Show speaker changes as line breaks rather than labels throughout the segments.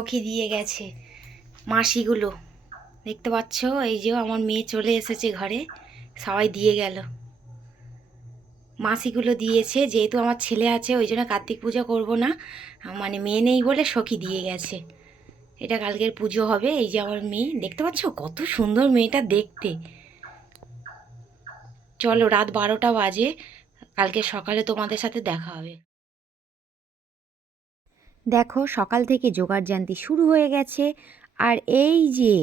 সখী দিয়ে গেছে মাসিগুলো। দেখতে পাচ্ছ? এই যে আমার মেয়ে চলে এসেছে ঘরে। সবাই দিয়ে গেল। মাসিগুলো দিয়েছে, যেহেতু আমার ছেলে আছে, ওই জন্য কার্তিক পুজো করব না। মানে মেয়ে নেই বলে সখী দিয়ে গেছে। এটা কালকের পুজো হবে, এই যে আমার মেয়ে। দেখতে পাচ্ছ? কত সুন্দর মেয়েটা দেখতে। চলো, রাত বারোটা বাজে। কালকে সকালে তোমাদের সাথে দেখা হবে। দেখো, সকাল থেকে জোগাড় জানতি শুরু হয়ে গেছে। আর এই যে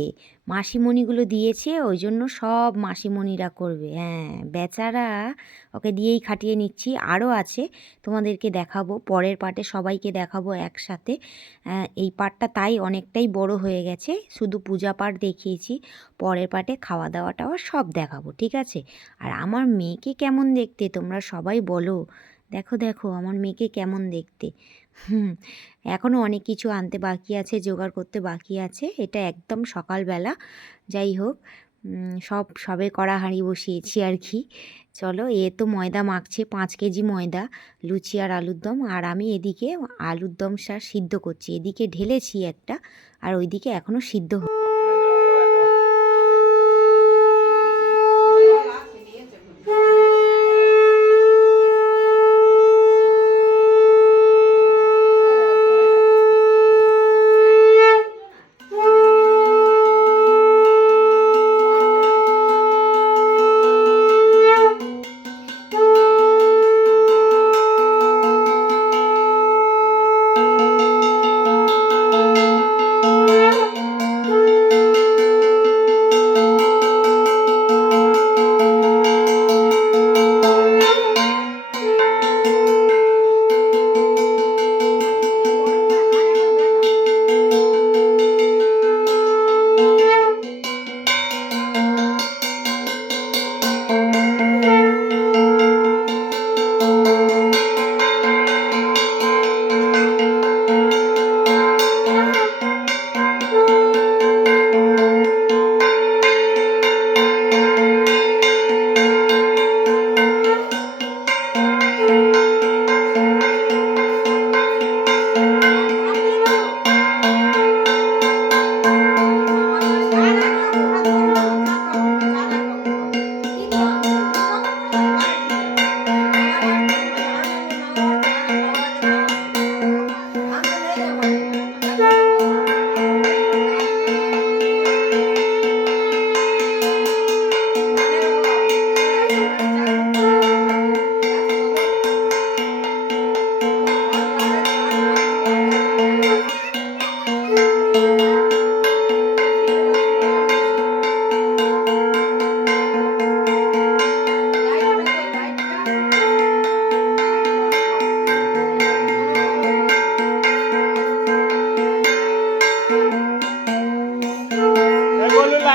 মাসিমণিগুলো দিয়েছে, ওই জন্য সব মাসিমণিরা করবে। হ্যাঁ বেচারা, ওকে দিয়েই খাটিয়ে নিচ্ছি। আরও আছে, তোমাদেরকে দেখাবো। পরের পার্টে সবাইকে দেখাবো একসাথে। এই পার্টটা তাই অনেকটাই বড় হয়ে গেছে। শুধু পূজা পাঠ দেখিয়েছি, পরের পার্টে খাওয়া দাওয়া টাওয়া সব দেখাবো, ঠিক আছে? আর আমার মেয়েকে কেমন দেখতে তোমরা সবাই বলো। দেখো দেখো, আমার মেয়েকে কেমন দেখতে। হুম এখনও অনেক কিছু আনতে বাকি আছে, জোগাড় করতে বাকি আছে। এটা একদম সকালবেলা। যাই হোক সব, সবে কড়া হাঁড়ি বসিয়েছি আর কি চলো, এ তো ময়দা মাখছে, পাঁচ কেজি ময়দা, লুচি আর আলুর দম। আর আমি এদিকে আলুর দম সার সিদ্ধ করছি। এদিকে ঢেলেছি একটা, আর ওইদিকে এখনও সিদ্ধ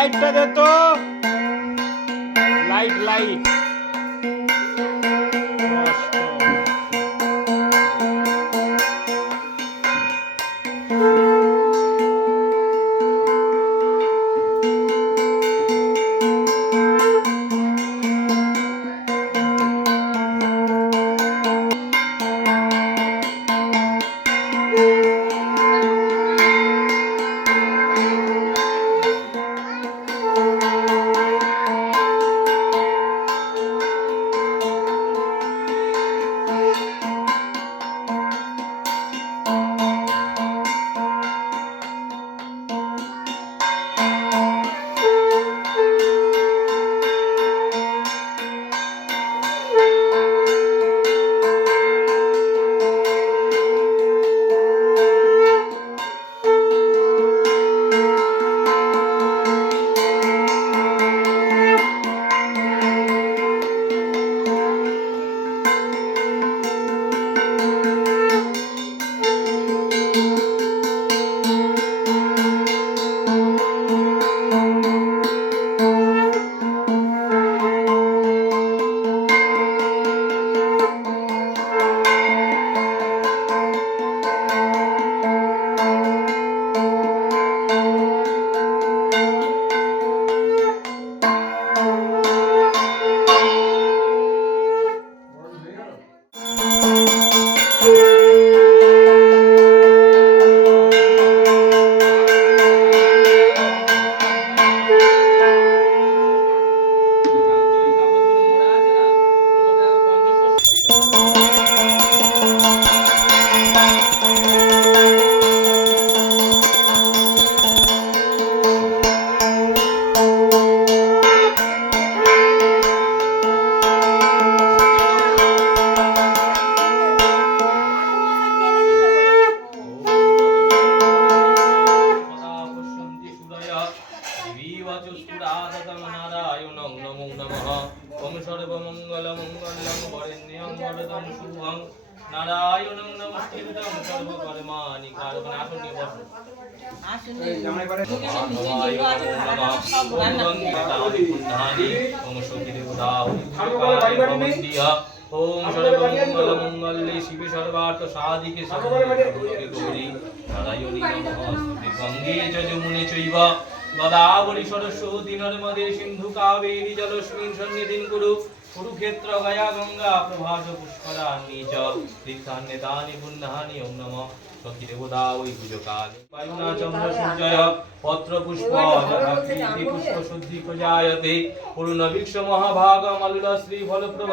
হ-
এই বলু লাইটটা
ওম সর্বমঙ্গল মঙ্গলং বরেণ্যং বরদং শুভং নারায়ণং নমস্কৃতং সর্বকর্মাণি কারণ আসন নিয়ে বসুন ওম সর্বমঙ্গলমঙ্গলে শিবে সর্বার্থ নারায়ণী চ যমুনে চৈব গদাবরী সরস্বতী নর্মদে সিন্ধু কাবেরী জলস্মিন সন্নিধিন কুরু। কুরুক্ষেত্র গয়া গঙ্গা প্রভাস পুষ্করাণি চ তীর্থান্যে তানি ওম ওই চন্দ্র সূর্যয় পত্র পুষ্প পুষ্প শুদ্ধি পূর্ণ বৃক্ষ মহাভাগ, মলুল শ্রী ফলপ্রভ।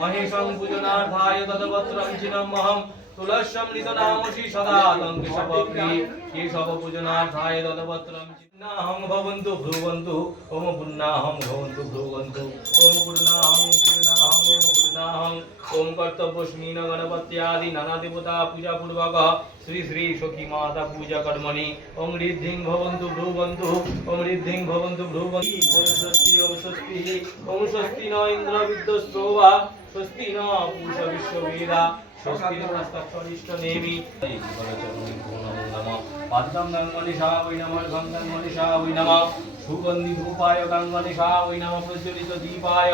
মহেশং পূজনার্থায় তদপত্রং চিনমহম তুলস্যমৃত নামসি সদা তঙ্কে সপপ্রি কেশব পূজনার্থায় তদপত্রং চিন্নাহং ভবন্তু ভ্রুবন্তু। ওম পুণ্যাহং ভবন্তু ভ্রুবন্তু। ওম পূর্ণাহং পূর্ণাহং ওম পূর্ণাহং। পূজা পূর্বক শ্রী শ্রী সখী মাতা পূজা কর্মণি। ওম ঋদ্ধিং ভবন্তু ভ্রুবন্তু। ওম ঋদ্ধিং ভবন্তু ভ্রুবন্তু। ওম স্বস্তি ওম স্বস্তি। ওম স্বস্তি ন ইন্দ্র বিদ্যস্ত্রোবা স্বস্তি ন পুরুষ বিশ্ববেদা স্বস্তি নস্তাক্ষরিষ্ট নেমি পাদ্যম গঙ্গনিশা ওই নম গঙ্গনি সাহা ওই নম সুগন্ধি ধূপায় গঙ্গনিশা ওই নম প্রজ্বলিত দীপায়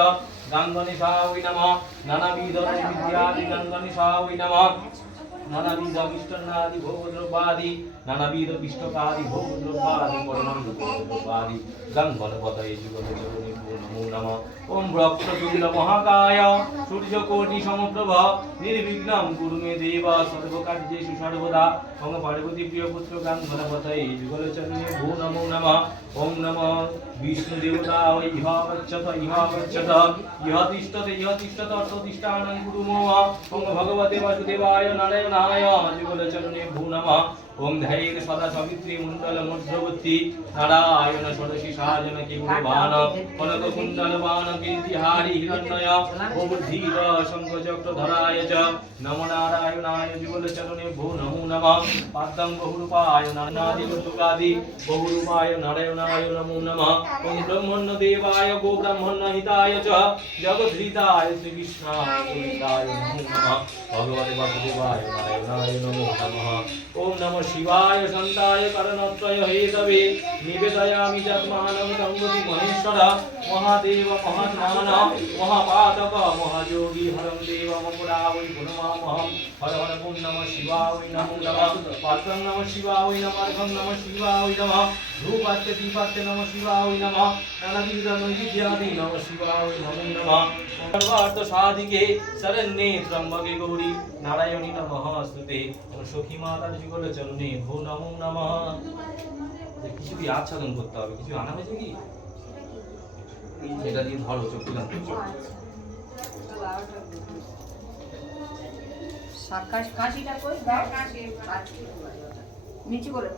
গঙ্গনিশা ওই নম নানাবিধ বিদ্যাদি সাহা ওই নম নানাবিধ মিষ্টন্নাদি ভোগদ্রব্যাদি নানাবিধ ভোগদ্রব্যাদি জগনি নমো ওম মহাকায় সমপ্রভ নির্বিঘ্নং কুরু মে দেব সর্বকার্যেষু সর্বদা পার্বতী প্রিয় পুত্র গঙ্গনপতয়ে যুগলচরণে ভো নমো নমঃ ওম নমঃ বিষ্ণু দেবতা ওই ইহা গচ্ছত ইহা গচ্ছত ইহ তিষ্ঠতে ইহ তিষ্ঠত অর্থতিষ্ঠানং কুরু মম ওম ভগবতে বাসুদেবায় 나하여 아버지 보내 주님 부남아. ওম ধৈর সদা সবিত্রী মণ্ডল মধ্যবর্তী। নারায়ণ ষোড়শী সাজন কেবল বান কনক কুণ্ডল বান কীর্তি হারি হিরণ্যয় ও বুদ্ধির শঙ্খ চক্র ধরায় চ। নম নারায়ণায় যুগল চরণে ভো নমো নমঃ। পাদ্যং বহুরূপায় নানাদি বন্দুকাদি বহুরূপায় নারায়ণায় নমো নমঃ। ওম ব্রহ্মণ্য দেবায় গো ব্রহ্মণ্য হিতায় চ। জগদ্ধিতায় শ্রীকৃষ্ণায় গোবিন্দায় নমো নমঃ। ভগবতে বাসুদেবায় নারায়ণায় নমো নমঃ। ওম নমঃ শিবায়, সন্তায় কারণত্রয় হেতবে নিবেদয়ামি যৎমানং গঙ্গতি মহেশ্বর, মহাদেব মহাত্মান মহাপাতক, মহাযোগী হরং দেব মপুরা ওই গুণমামহম হর হর ওম নমঃ শিবায় নমো নমঃ। পার্থং নমঃ শিবায় নমঃ অর্ঘং নমঃ শিবায় নমঃ। ধূপাত্য দীপাত্য নমঃ শিবায় নমঃ। নানাবিধ নৈবেদ্যাদি নমঃ শিবায় নমো নমঃ। সর্বার্থ সাধিকে শরণ্যে ত্রম্বকে গৌরী, নারায়ণী নমঃ স্তুতে। সখী মাতার যুগল চরণে ভো নমো নম যে কিছু কি আচ্ছাদন করতে হবে, কিছু আনা হয়েছে কি? এটা দিয়ে ধরো, চোখ দিলাম
কাশি- কাশিটা করে নিচে করে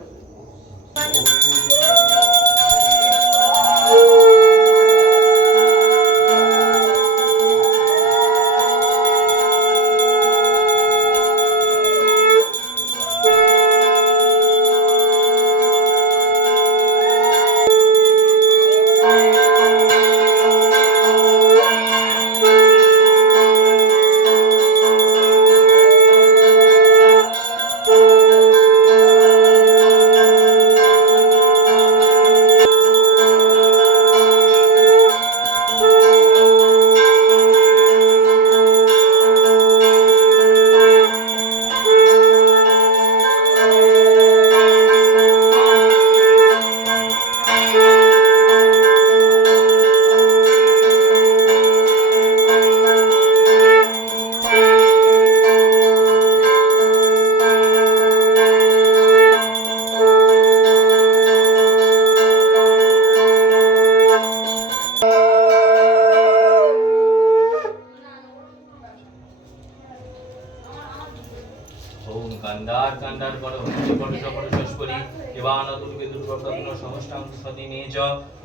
ওম
কান্দার কান্দার বড় হরি বড় সকল সস্পরি দেবানা দুর্গে দুর্গপ্রগ্ন সমষ্টাং সতি নেজ।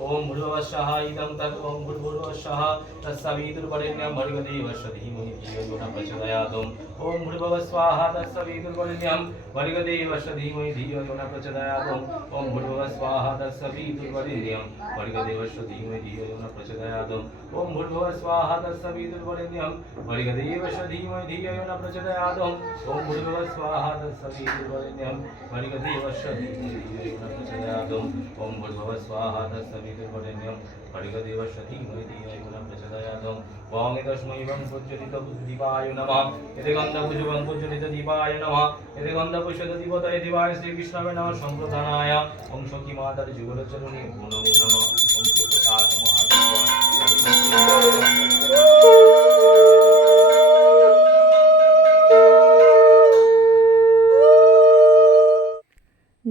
ওম ভূর্ভুবস্বহ ইদং তৎ ওম ভূর্ভুবস্বহ তৎসবিতুর্বরেণ্যং ভর্গদেহি বর্ষধি মুনিভ্যো যোনা প্রচোদয়াদম ওম ভূর্ভুবস্বাহ তৎসবিতুর্বরেণ্যং ভর্গদেহি বর্ষধি মুনিভ্যো যোনা প্রচোদয়াদম ওম ভূর্ভুবস্বাহ তৎসবিতুর্বরেণ্যং ভর্গদেহি বর্ষধি মুনিভ্যো যোনা প্রচোদয়াদম ওম ভূর্ভুবস্বাহ তৎসবিতুর্বরেণ্যং ভর্গদেহি বর্ষধি মুনিভ্যো যোনা প্রচোদয়াদম ওম ভূর্ভুবস্বাহ स्वाहा तत्सवितुर्वरेण्यं फणिकदेवशतिमुदियोगुणप्रचोदयागम् ॐ भुर्भव स्वाहा तत्सवितुर्वरेण्यं फणिकदेवशतिमुदियोगुणप्रचोदयागम् वाङ्गदस्मैवं पूज्यदितदीपाय नमः। यदि गन्धभुजवं पूज्यदितदीपाय नमः। यदि गन्धपुष्यदिवतये दिवाय श्रीकृष्णवे नमः। सम्प्रदानाय ॐ शोकी मातार जुगलचरणे नमो नमः। ॐ सुप्रकाश Thank you.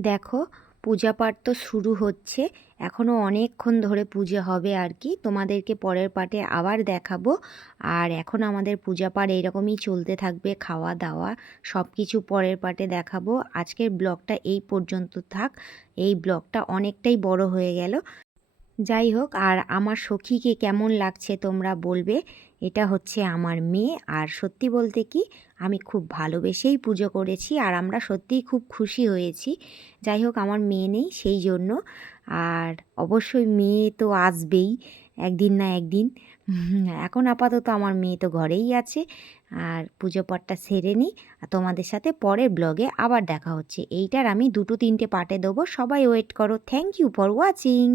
দেখো, পূজা পাঠ তো শুরু হচ্ছে। এখনও অনেকক্ষণ ধরে পুজো হবে আর কি। তোমাদেরকে পরের পাটে আবার দেখাবো। আর এখন আমাদের পূজা পাঠ এইরকমই চলতে থাকবে, খাওয়া দাওয়া সব কিছু পরের পাটে দেখাবো। আজকের ব্লগটা এই পর্যন্ত থাক। এই ব্লগটা অনেকটাই বড় হয়ে গেল। যাই হোক, আর আমার সখীকে কেমন লাগছে তোমরা বলবে? এটা হচ্ছে আমার মেয়ে, আর সত্যি বলতে কি, আমি খুব ভালোবেসেই পুজো করেছি, আর আমরা সত্যিই খুব খুশি হয়েছি। যাই হোক, আমার মেয়ে নেই, সেই জন্য। আর অবশ্যই মেয়ে তো আসবেই, একদিন না একদিন। এখন আপাতত আমার মেয়ে তো ঘরেই আছে, আর পুজো পাঠটা সেরে নিই আর তোমাদের সাথে পরের ব্লগে আবার দেখা হচ্ছে। এইটার আমি দুটো তিনটে পার্টে দেবো। সবাই ওয়েট করো। Thank you for watching